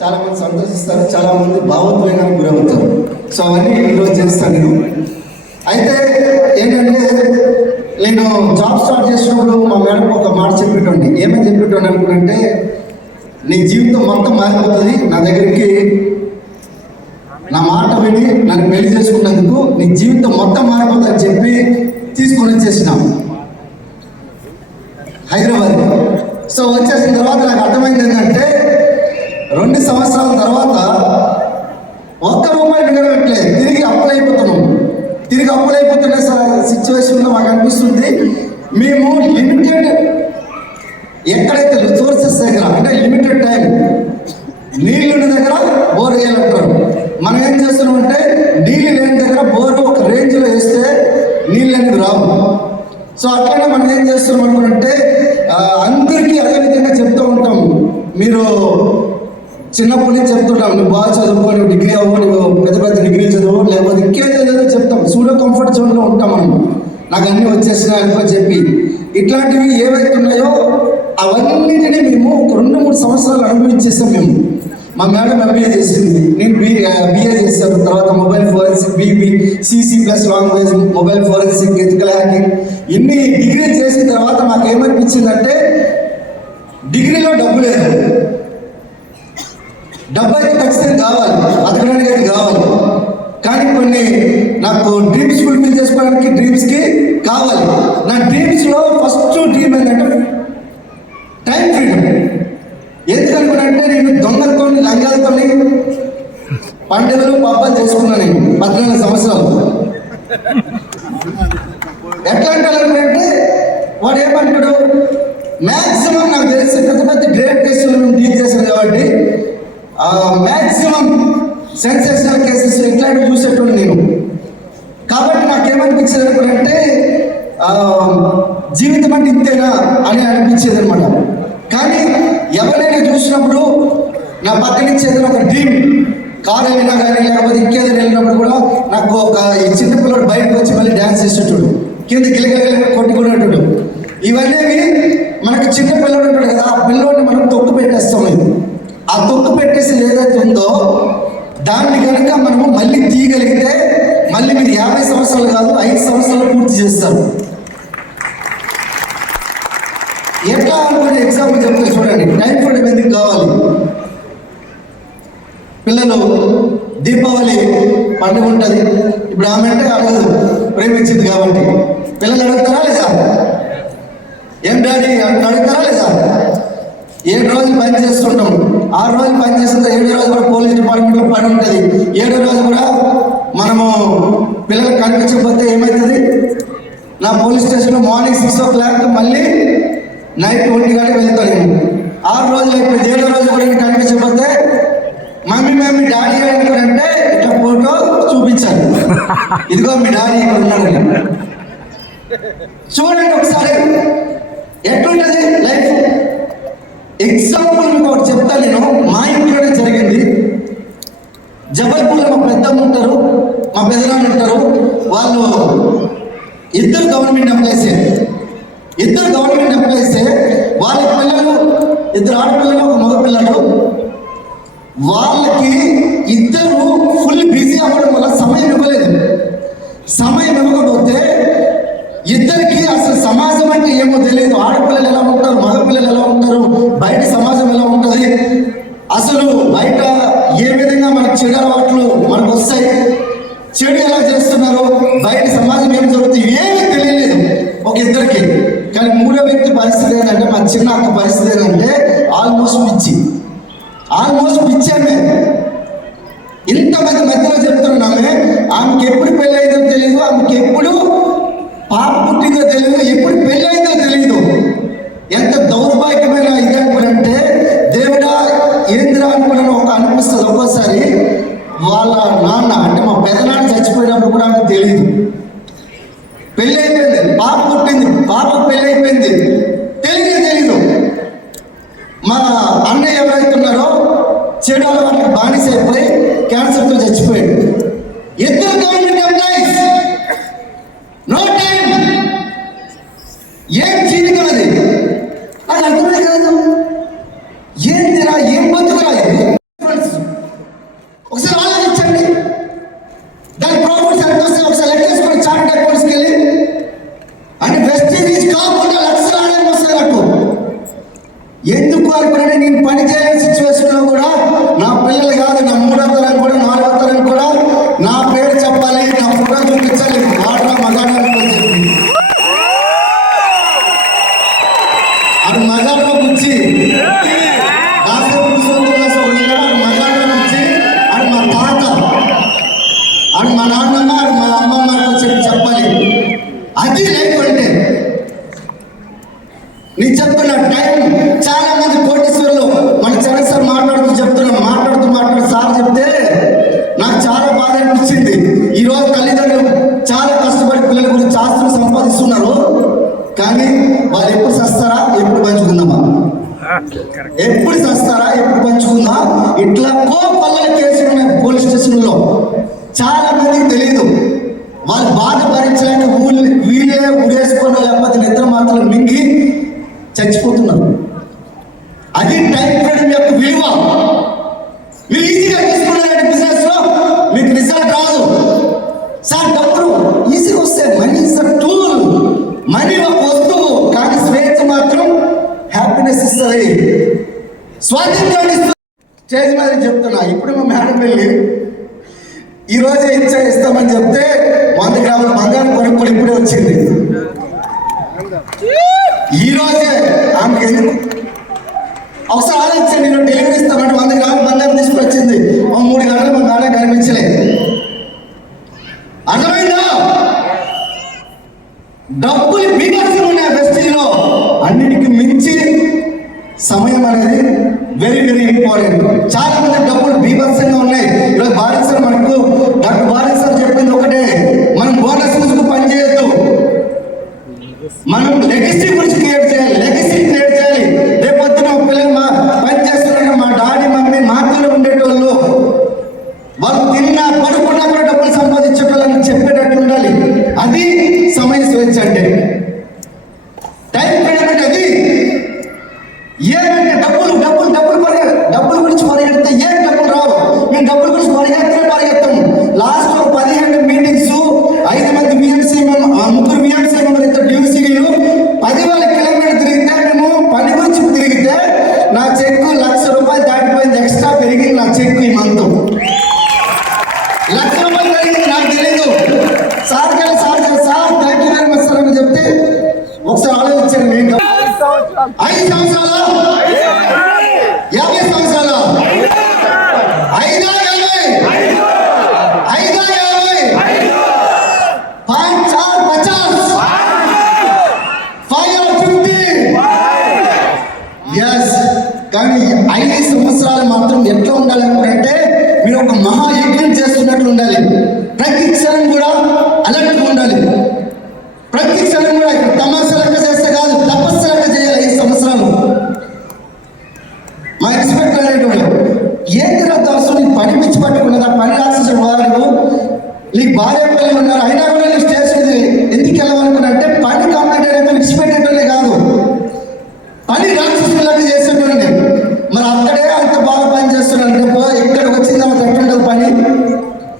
చాలా మంది సంతోషిస్తారు చాలా మంది భావోద్వేగానికి గురవుతారు. సో అవన్నీ ఈరోజు చేస్తాను నేను. అయితే ఏంటంటే నేను జాబ్ స్టార్ట్ చేసినప్పుడు మా మేడం ఒక మాట చెప్పేటండి ఏమని చెప్పేటండి అనుకుంటే నీ జీవితం మొత్తం మారిపోతుంది నా దగ్గరికి నా మాట విని నన్ను పెళ్ళి చేసుకున్నందుకు నీ జీవితం మొత్తం మారిపోతుందని చెప్పి తీసుకొని వచ్చేసినాం. హైదరాబాద్ సో వచ్చేసిన తర్వాత నాకు అర్థమైంది ఏంటంటే రెండు సంవత్సరాల తర్వాత ఒక్క రూపాయి మిగలట్లేదు తిరిగి అప్లై అయిపోతున్నాం. తిరిగి అప్పులు అయిపోతున్న సిచ్యువేషన్లో మాకు అనిపిస్తుంది మేము లిమిటెడ్ ఎక్కడైతే రిసోర్సెస్ దగ్గర అంటే లిమిటెడ్ టైం నీళ్ళున్న దగ్గర బోర్ వేయాలంటారు. మనం ఏం చేస్తున్నాం అంటే నీళ్ళు లేని దగ్గర బోర్ ఒక రేంజ్లో వేస్తే నీళ్ళు అనేది రావు. సో అట్లనే మనం ఏం చేస్తున్నాం అనుకుంటే అందరికీ అదే విధంగా చెప్తూ ఉంటాం. మీరు చిన్నప్పటి నుంచి చెప్తుంటాం నువ్వు బాగా చదువుకో నువ్వు డిగ్రీ అవ్వు నువ్వు పెద్ద పెద్ద డిగ్రీ చదువు లేకపోతే ఇంకేదేదో చెప్తాం సూడో కంఫర్ట్ జోన్లో ఉంటాం మనం. నాకు అన్నీ వచ్చేసినాయి అనుకో చెప్పి ఇట్లాంటివి ఏవైతే ఉన్నాయో అవన్నీ మేము ఒక రెండు మూడు సంవత్సరాలు అనుభవించేసాం మేము. మా మేడం ఎంబీఏ చేసింది. నేను బి బిఏ చేశాను. తర్వాత mobile forensic BB CC plus language mobile forensic ethical hacking ఇన్ని డిగ్రీ చేసిన తర్వాత మాకు ఏమనిపించిందంటే డిగ్రీలో డబ్బు లేదు. డబ్బు అయితే ఖచ్చితంగా కావాలి. బతకడానికి అయితే కావాలి. కానీ కొన్ని నాకు డ్రీమ్స్ ఫుల్ఫిల్ చేసుకోవడానికి డ్రీమ్స్కి కావాలి. నా డ్రీమ్స్లో ఫస్ట్ డ్రీమ్ ఏంటంటే టైం ఫ్రీడమ్ ఎందుకనుకున్నంటే నేను దొంగలతో లంగాలతో పండుగలు పబ్బాలు చేసుకున్నాను నేను పద్నాలుగు సంవత్సరాలు. ఎట్లా అంటే వాడు ఏమంటాడు మ్యాక్సిమం నాకు తెలిసి పెద్ద పెద్ద గ్రేట్ టెస్ట్ డీల్ చేశాను కాబట్టి మ్యాక్సిమం సెన్సేషనల్ కేసెస్ ఇట్లాంటివి చూసేటోడు నేను. కాబట్టి నాకేమనిపించేది అంటే జీవితం అంటే ఇంతేనా అని అనిపించేది అనమాట. కానీ ఎవరైనా చూసినప్పుడు నా పక్కన ఇచ్చేది ఒక డ్రీమ్ కారు వెళ్ళినా కానీ లేకపోతే ఇంకేదైనా వెళ్ళినప్పుడు కూడా నాకు ఒక ఈ చిన్న పిల్లడు బయటకు వచ్చి మళ్ళీ డ్యాన్స్ చేసేటోడు కింద గిలగల కొట్టుకునేటోడు ఇవన్నీ మనకు చిన్న పిల్లడు ఉంటాడు కదా ఆ పిల్లోడిని మనం తొక్కు పెట్టేస్తాం ఇది ఆ తొక్కు పెట్టేసి ఏదైతే ఉందో దాన్ని కనుక మనము మళ్ళీ తీయగలిగితే మళ్ళీ మీరు యాభై సంవత్సరాలు కాదు ఐదు సంవత్సరాలు పూర్తి చేస్తారు. ఎట్లా అనుకునే ఎగ్జాంపుల్ చెప్తే చూడండి. టైం ఫ్రీడమ్ ఎందుకు కావాలి? పిల్లలు దీపావళి పండుగ ఉంటుంది. ఇప్పుడు ఆమె అంటే అడగదు ప్రేమించింది కాబట్టి. పిల్లలు అడుగుతారా లేదా? ఏం డాడీ అడుగుతారా లేదా? ఏడు రోజులు పని చేస్తుంటాము? ఆరు రోజులు పని చేస్తుంటే ఏడో రోజు కూడా పోలీస్ డిపార్ట్మెంట్లో పని ఉంటుంది. ఏడో రోజు కూడా మనము పిల్లలకు కనిపించకపోతే ఏమవుతుంది నా పోలీస్ స్టేషన్లో మార్నింగ్ సిక్స్ ఓ క్లాక్ మళ్ళీ నైట్ ఒంటి గంటకు వెళ్తాను నేను. ఆరు రోజులు అయిపోయింది. ఏడో రోజు కూడా ఇంకా కనిపించకపోతే మమ్మీ మమ్మీ డాడీ అంటే ఇట్లా ఫోటో చూపించాలి ఇదిగో మీ డాడీ ఇక్కడ ఉన్నాడు చూడండి ఒకసారి. ఎట్లుంటది లైఫ్? ఎగ్జాంపుల్ మీకు ఒకటి చెప్తా నేను. మా ఇంట్లోనే జరిగింది. జబల్పూర్లో మా పెద్దమ్మ ఉంటారు మా పెద్దనాన్న ఉంటారు. వాళ్ళు ఇద్దరు గవర్నమెంట్ ఎంప్లాయీసే ఇద్దరు గవర్నమెంట్ ఎంప్లాయీసే వాళ్ళ పిల్లలు ఇద్దరు ఆడపిల్లలు ఒక మగ పిల్లలు. వాళ్ళకి ఇద్దరు ఫుల్ బిజీ అవ్వడం వల్ల సమయం ఇవ్వలేదు. సమయం ఇవ్వకపోతే ఇద్దరికి అసలు సమాజం అంటే ఏమో తెలియదు ఆడపిల్లలు ఎలా ఉంటారు మగపిల్లలు ఎలా ఉంటారు బయట సమాజం ఎలా ఉంటుంది? అసలు బయట ఏ విధంగా మనకు చెడు అలవాట్లు మనకు వస్తాయి? చెడు ఎలా చేస్తున్నారు? బయట సమాజం ఏం జరుగుతుంది? ఏమీ తెలియలేదు ఒక ఇద్దరికి. కానీ మూడో వ్యక్తి పరిస్థితి ఏంటంటే మన చిన్న అక్క పరిస్థితి ఏంటంటే ఆల్మోస్ట్ పిచ్చి. ఆల్మోస్ట్ పిచ్చామే ఇంతమంది మధ్యలో చెప్తున్నామే ఆమెకి ఎప్పుడు పెళ్ళైందో తెలియదు ఆమెకి ఎప్పుడు పాప పుట్టిందో తెలియదు వారి పైన నేను పని చేయని సిచ్యువేషన్లో కూడా నా పిల్లలు కాదు నా మూడో తరం కూడా కానీ వాళ్ళు ఎప్పుడు చస్తారా ఎప్పుడు పంచుకుందామా? ఎప్పుడు చస్తారా ఎప్పుడు పంచుకుందా ఇట్లా కోపల్ల కేసులు ఉన్నాయి పోలీస్ స్టేషన్లో. చాలా మందికి తెలియదు వాళ్ళు బాధ భరించలేని ఊళ్ళు వీళ్ళే ఊడేసుకున్న లేకపోతే నిద్ర మాత్రం మింగి చచ్చిపోతున్నారు. స్వాతంత్రాన్ని చెప్తున్నా. ఇప్పుడు మా మేడం వెళ్ళి ఈ రోజే ఇచ్చా ఇస్తామని చెప్తే వంద గ్రాముల బంగారం కొనుక్కొని ఇప్పుడే వచ్చింది. ఈ రోజే ఆమెకి ఒకసారి ఆలోచించండి నేను డెలివరీ ఇస్తామంటే వంద గ్రాముల బంగారం తీసుకొచ్చింది. మూడు గంటలు మా మేడం కనిపించలే. అర్థమైందా? డబ్బులు మీద సమయం అనేది వెరీ వెరీ ఇంపార్టెంట్ చాలా మంది డబ్బులు బీభత్సంగా ఉన్నాయి. ఈరోజు భారత్ సార్ మనకు డాక్టర్ భారత్ సార్ చెప్పింది ఒకటే. మనం బోనస్ చూసుకు పని చేయొద్దు. మనం లెగిసి Haydi Samsun'a!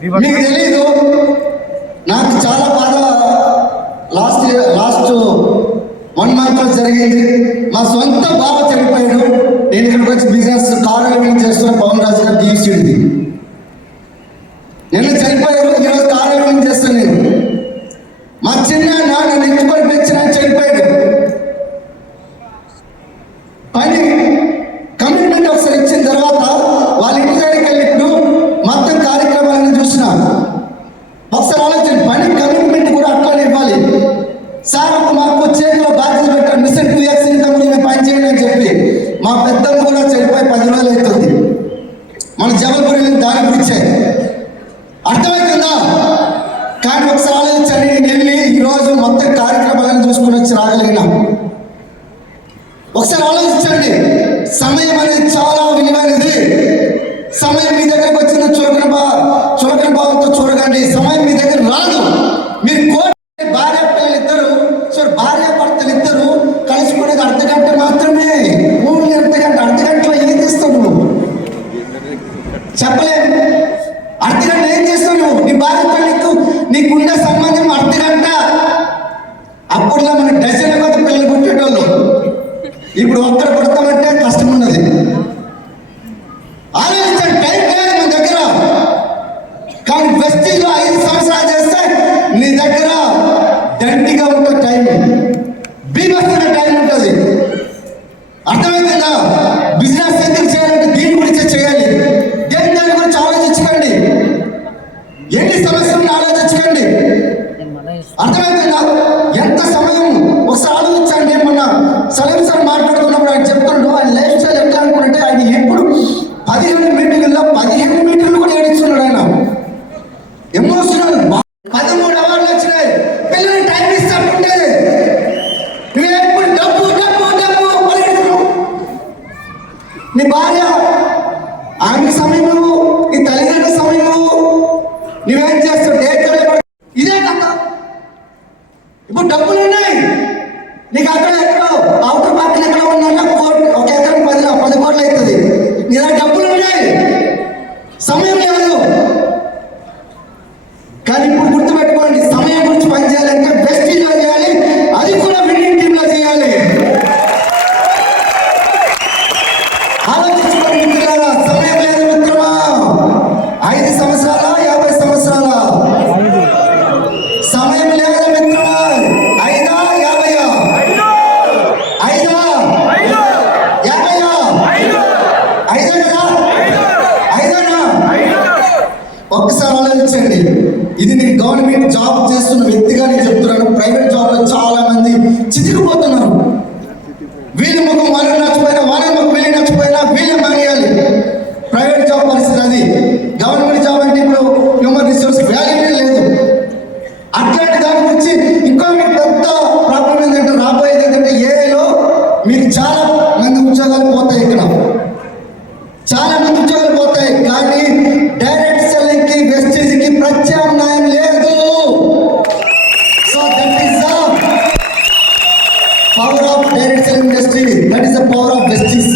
మీకు తెలియదు నాకు చాలా బాగా లాస్ట్ లాస్ట్ వన్ మంత్లో జరిగింది. మా సొంత బాబు చనిపోయాడు. నేను ఇక్కడికి వచ్చి బిజినెస్ కార్ చేస్తున్న పవన్ రాజు గారు తీసి నిన్న కానీ ఒకసారి ఆలోచించండి నేను వెళ్ళి ఈరోజు మొత్తం కార్యక్రమాలను చూసుకుని వచ్చి రాగలిగినా. ఒకసారి ఆలోచించండి సమయం అనేది చాలా విలువైనది. సమయం మీ దగ్గరకు వచ్చిన చులకన బా చులకన భావంతో చూడకండి. సమయం మీరు చాలా మంది ఉద్యోగాలు పోతాయి ఇక్కడ చాలా మంది ఉద్యోగాలు పోతాయి కానీ డైరెక్ట్ సెల్లింగ్ కి వెస్టేజ్ కి ప్రత్యామ్నాయం లేదు so that is the power of direct selling industry that is the power of Vestige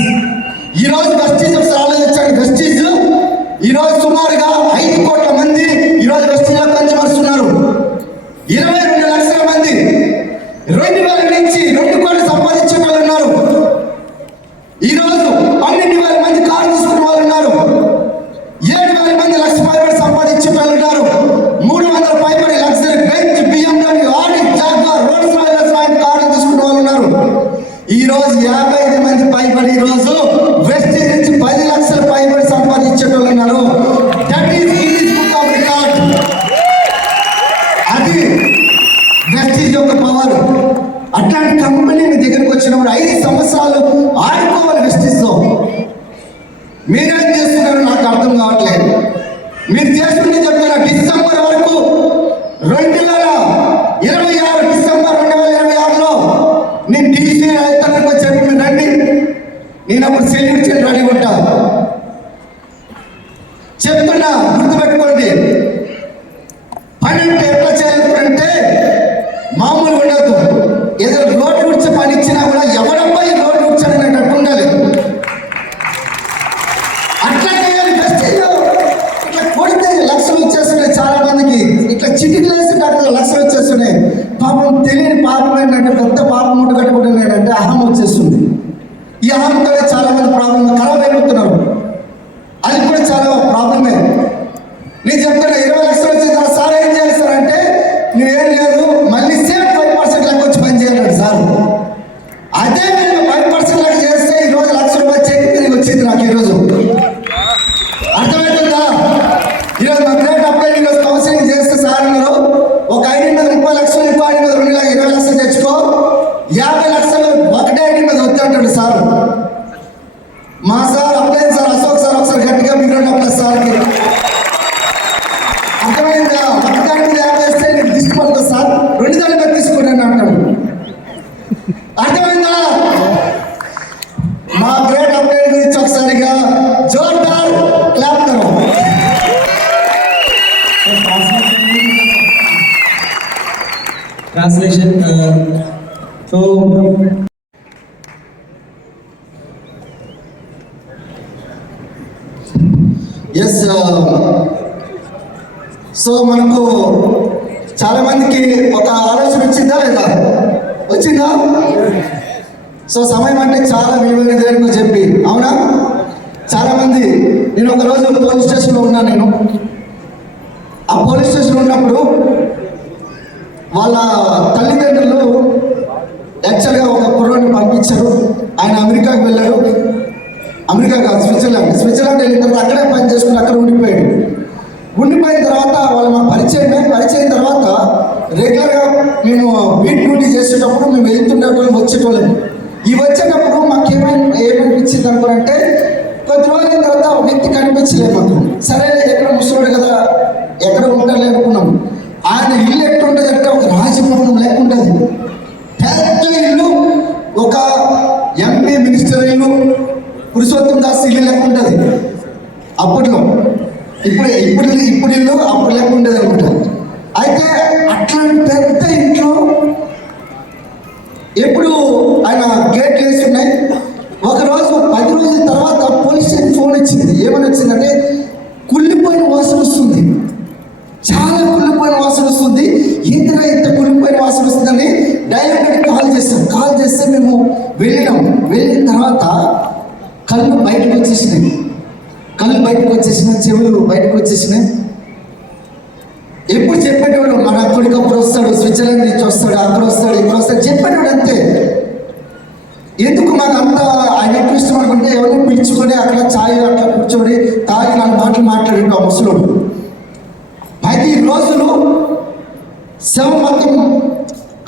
salute చేయడానికి ఉంటాం చెప్తున్నా గుర్తుపెట్టుకోండి. పని అంటే ఎట్లా చేయాలంటే మామూలు ఉండదు. ఏదో రోడ్డు గురించి పని ఇచ్చినా కూడా ఎవరబ్బాయి రోడ్డు గురించాడనేటట్టు ఉండాలి. అట్లా చేయాలి బెస్ట్ ఇట్లా కొడితే లక్షలు వచ్చేస్తున్నాయి చాలా మందికి. ఇట్లా చిటికి వేసి కట్టిన లక్షలు వచ్చేస్తున్నాయి. పాపం తెలియని పాపం ఏంటంటే పెద్ద పాపం ముట్టు కట్టుకుంటున్నాడంటే అహం వచ్చేస్తుంది. ఈ అహంతోనే చాలా మంది ప్రాబ్లం ఖరాబ్ అయిపోతున్నారు. అది కూడా చాలా ప్రాబ్లమే నేను చెప్తాను ట్రాన్స్లేషన్ సో ఎస్ సో మనకు చాలా మందికి ఒక ఆలోచన వచ్చిందా లేదా? వచ్చిందా? సో సమయం అంటే చాలా విలువైనది అని చెప్పి అవునా? చాలా మంది నేను ఒక రోజు పోలీస్ స్టేషన్లో ఉన్నాను నేను. వాళ్ళ తల్లిదండ్రులు యాక్చువల్గా ఒక కుర్రాన్ని పంపించారు. ఆయన అమెరికాకి వెళ్ళాడు అమెరికా కాదు స్విట్జర్లాండ్. స్విట్జర్లాండ్ వెళ్ళినప్పుడు అక్కడే పని చేసుకుని అక్కడ ఉండిపోయాడు. ఉండిపోయిన తర్వాత వాళ్ళు మా పరిచయం పరిచయం తర్వాత రెగ్యులర్గా మేము బీట్ డ్యూటీ చేసేటప్పుడు మేము వెళ్తున్నప్పుడు వచ్చేటోళ్ళం. ఇవి వచ్చేటప్పుడు మాకేమైనా ఏమనిపించింది అనుకోనంటే కొద్ది రోజుల తర్వాత ఒక వ్యక్తి కనిపించలేదు మాకు. సరే ఎక్కడ ముసలోడు కదా ఎక్కడ ఉంటారు ఆయన ఇల్లు ఎట్లా అంటే ఒక రాజభవనం లెక్క ఉంటుంది పెద్ద ఇల్లు ఒక ఎంపీ మినిస్టర్ ఇల్లు పురుషోత్తం దాస్ ఇల్లు లెక్క ఉంటుంది అప్పట్లో. ఇప్పుడు ఇప్పుడు ఇప్పుడు ఇల్లు అప్పుడు లెక్క ఉండేది అనమాట అయితే అట్లాంటి పెద్ద ఇంట్లో ఎప్పుడు ఆయన గేట్లు వేసి ఉన్నాయి. ఒక రోజు పది రోజుల తర్వాత పోలీస్ స్టేషన్ ఫోన్ వచ్చింది. ఏమని వచ్చిందంటే కాల్ చేస్తాం కాల్ చేస్తే మేము వెళ్ళినాం. వెళ్ళిన తర్వాత కళ్ళు బయటకు వచ్చేసినాయి. కళ్ళు బయటకు వచ్చేసినాయి చెవులు బయటకు వచ్చేసినాయి. ఎప్పుడు చెప్పేటోడు మన అక్కడికి అప్పుడు వస్తాడు స్విట్జర్లాండ్ నుంచి వస్తాడు అక్కడ వస్తాడు ఇక్కడ వస్తాడు. చెప్పేటోడు అంతే. ఎందుకు మాకు అంత ఆయన ఎక్కువ ఇష్టం అనుకుంటే ఎవరిని పిలుచుకొని అక్కడ ఛాయ్ అట్లా కూర్చొని తాగి నాలుగు మాటలు మాట్లాడే ఆ ముసలోడు. పది రోజులు శవం మొత్తం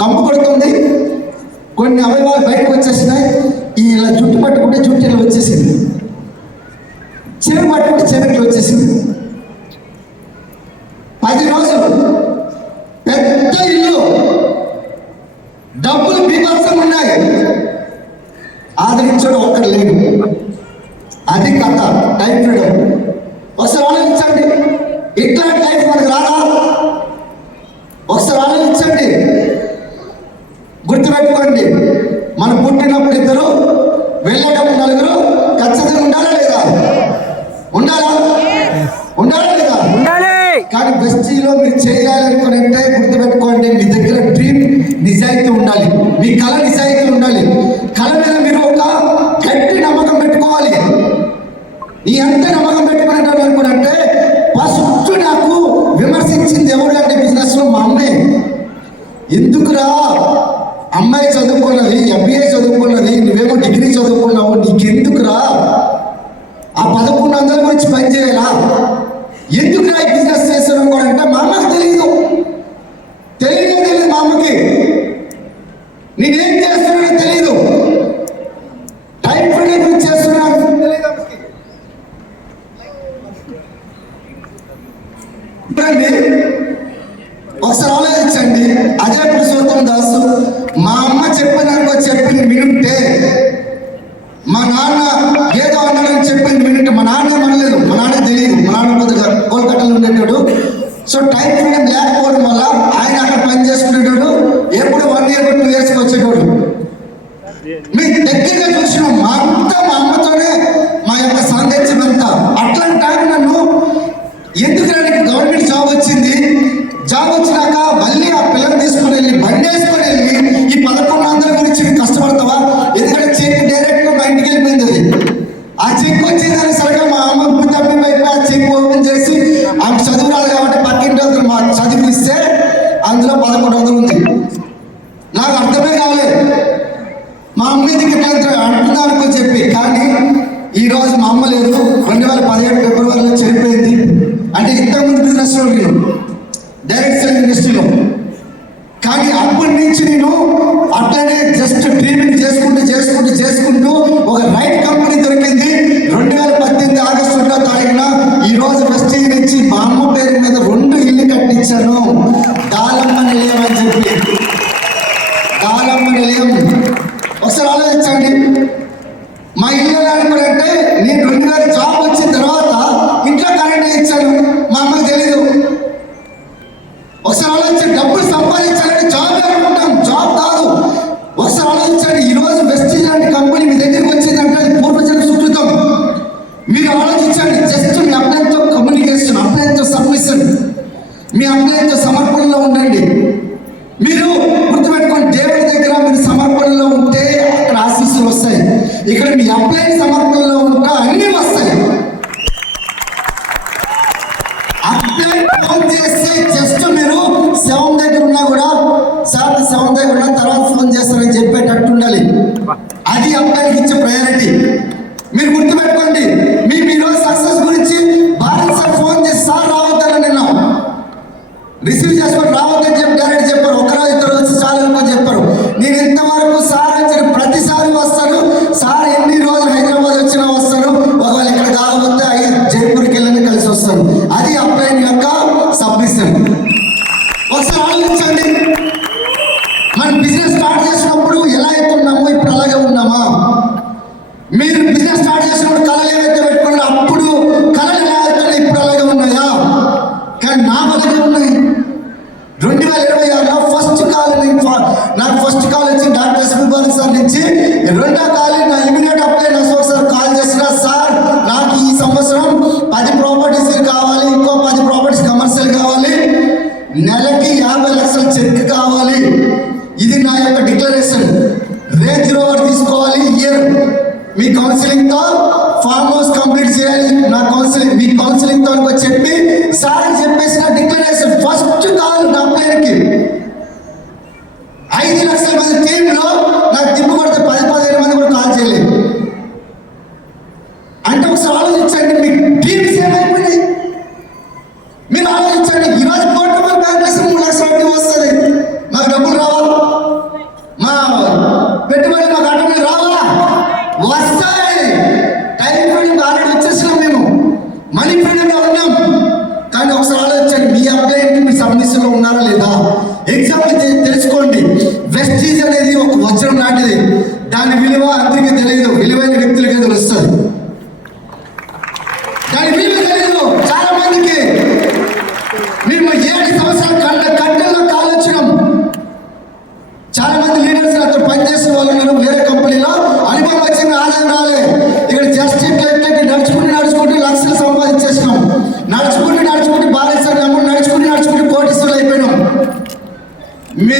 కంపు కొడుతుంది. కొన్ని అవయవాలు బయటకు వచ్చేసినాయి. ఈ ఇలా జుట్టు పట్టుకుంటే జుట్టు ఇలా వచ్చేసింది. చెవి పట్టుకుంటే చెవికి వచ్చేసింది. పది రోజులు పెద్ద ఇల్లు. డబ్బులు బీభత్సం ఉన్నాయి. ఆదరించడం ఒక్కడు లేడు అది కథ. టైం ఫ్రీడమ్ ఒకసారి ఆలోచించండి. ఇట్లాంటి లైఫ్ మనకు రాదా ఒకసారి ఆలోచించండి గుర్తుపెట్టుకోండి మనం పుట్టినప్పుడు ఇద్దరు వెళ్ళేటప్పుడు నలుగురు ఖచ్చితంగా ఉండాలా లేదా? ఉండాలా? ఉండాలా లేదా? ఉండాలి. కానీ బెస్టీలో మీరు చేయాలనుకునంటే గుర్తుపెట్టుకోండి మీ దగ్గర డ్రీమ్ నిజాయితీ ఉండాలి. మీ కళ నిజాయితీ ఉండాలి. కళ మీద మీరు ఒక గట్టి నమ్మకం పెట్టుకోవాలి. నీ ఎంత నమ్మకం పెట్టుకునేటప్పుడు అనుకుంటే ఫస్ట్ నాకు విమర్శించింది ఎవరు అంటే బిజినెస్లో మా అమ్మే. ఎందుకురా? అమ్మాయి చదువుకున్నది ఎంబీఏ చదువుకున్నది నువ్వేమో డిగ్రీ చదువుకున్నావు నీకెందుకురా? ఆ పదకొండు వందల గురించి పనిచేయాలా ఎందుకురా బిజినెస్ చేస్తున్నాం కూడా అంటే మా అమ్మకి తెలియదు తెలియదు తెలియదు మా అమ్మకి నేనేం చేస్తున్నానో తెలియదు టైం ఫ్రీ గురించి తెలియదు అమ్మకి నాకు అర్థమే కాలేదు మా అమ్మ ఎందుకు ఇట్లా అంటున్నా అనుకో చెప్పి. కానీ ఈ రోజు మా అమ్మ లేదు. రెండు వేల పదిహేడు ఫిబ్రవరిలో చనిపోయింది. అంటే ఇంతకుముందు బిజినెస్లో నేను డైరెక్ట్ సెల్ ఇండస్ట్రీలో కానీ అప్పటి నుంచి నేను అట్లనే జస్ట్ ట్రీట్మెంట్ చేసుకుంటూ చేసుకుంటూ చేసుకుంటూ ఒక రైట్ కంపెనీ దొరికింది. రెండు వేల పద్దెనిమిది ఆగస్టు రెండో తారీఖున ఈ రోజు వెస్టీజ్ నుంచి మా అమ్మ పేరు మీద రెండు ఇల్లు కట్టించాను. మనం బిజినెస్ స్టార్ట్ చేసినప్పుడు ఎలా అయితే ఉన్నామో ఇప్పుడు అలాగే ఉన్నామా? మీరు బిజినెస్ స్టార్ట్ చేసినప్పుడు కళలు ఏవైతే పెట్టుకున్నారో అప్పుడు కళలు ఎలా అవుతున్నాయి ఇప్పుడు అలాగే ఉన్నాయా? కానీ నా అలాగే ఉన్నాయి రెండు వేల ఇరవై ఆరులో ఫస్ట్ కాలేజ్ నాకు first college doctor SP Bali sir నుంచి. రెండో కాలేజ్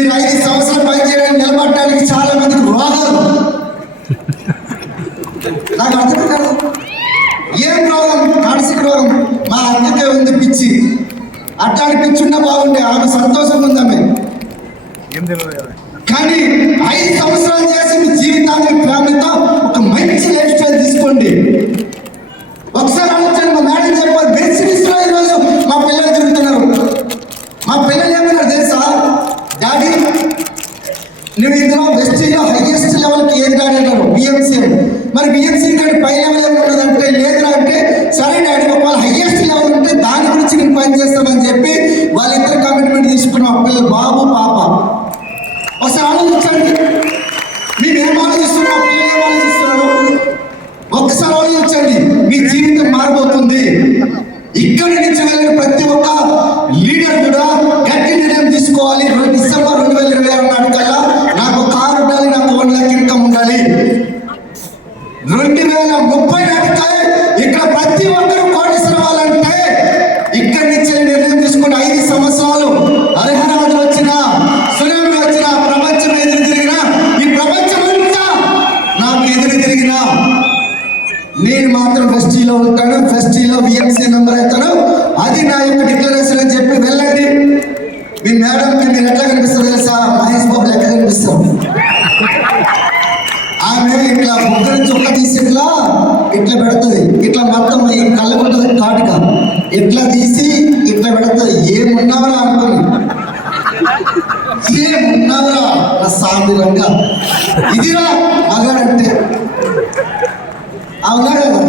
నేను ఐదు సంవత్సరాలు పనిచేయడానికి నిలబడటానికి చాలా మందికి రోగాలు నాకు అర్థం ఏం రోగం మానసిక రోగం. మా అక్కకే ఉంది పిచ్చి. అట్లాంటి పిచ్చి ఉన్నా బాగుండే. ఆమె సంతోషంగా ఉందామే కానీ ఐదు సంవత్సరాలు చేసి సేమ్ ఉన్నారా నా సాంబి రంగ ఇదిరా మగాడంటే అవునా కదా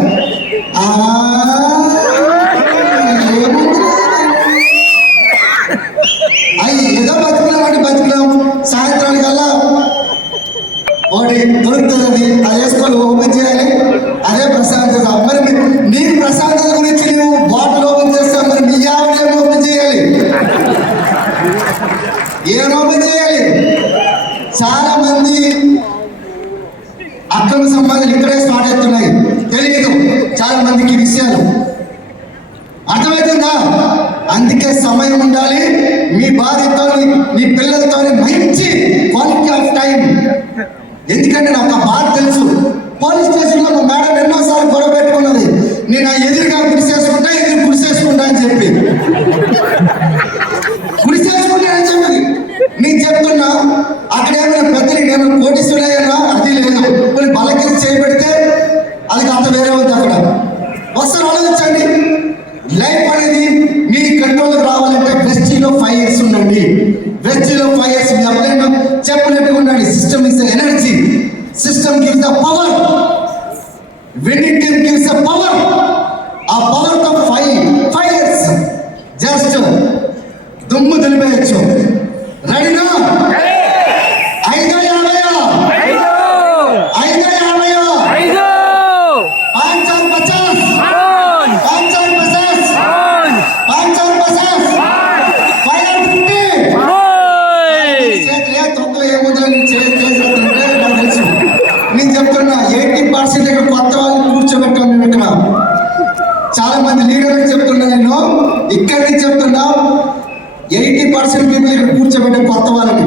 కొత్త వాళ్ళని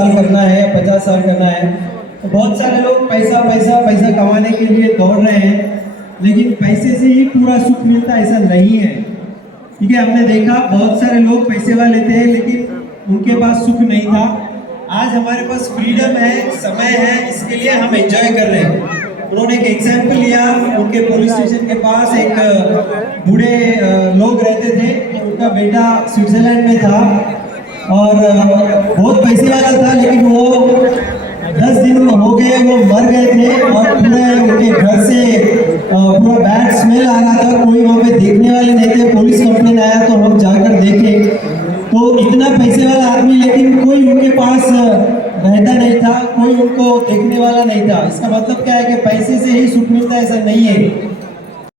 साल करना है या पचास साल करना है। तो बहुत सारे लोग पैसा पैसा पैसा कमाने के लिए दौड़ रहे हैं, लेकिन पैसे से ही पूरा सुख मिलता ऐसा नहीं है। ठीक है, हमने देखा, बहुत सारे लोग पैसे वाले थे, लेकिन उनके पास सुख नहीं था। आज हमारे पास फ्रीडम है, समय है, इसके लिए हम एंजॉय कर रहे हैं। उन्होंने एक एग्ज़ाम्पल लिया, उनके पुलिस स्टेशन के पास एक बूढ़े लोग रहते थे उनका बेटा स्विट्जरलैंड में था। और बहुत पैसे वाला था, लेकिन वो दस दिन हो गए, वो मर गए थे और पूरे उनके घर से पूरा बैड स्मेल आ रहा था, कोई वहाँ पे देखने वाले नहीं थे पुलिस कंप्लेन आया तो हम जाकर देखे। तो इतना पैसे वाला आदमी, लेकिन कोई उनके पास रहता नहीं था, कोई उनको देखने वाला नहीं था। इसका मतलब क्या है कि पैसे से ही सुख मिलता है, ऐसा नहीं है।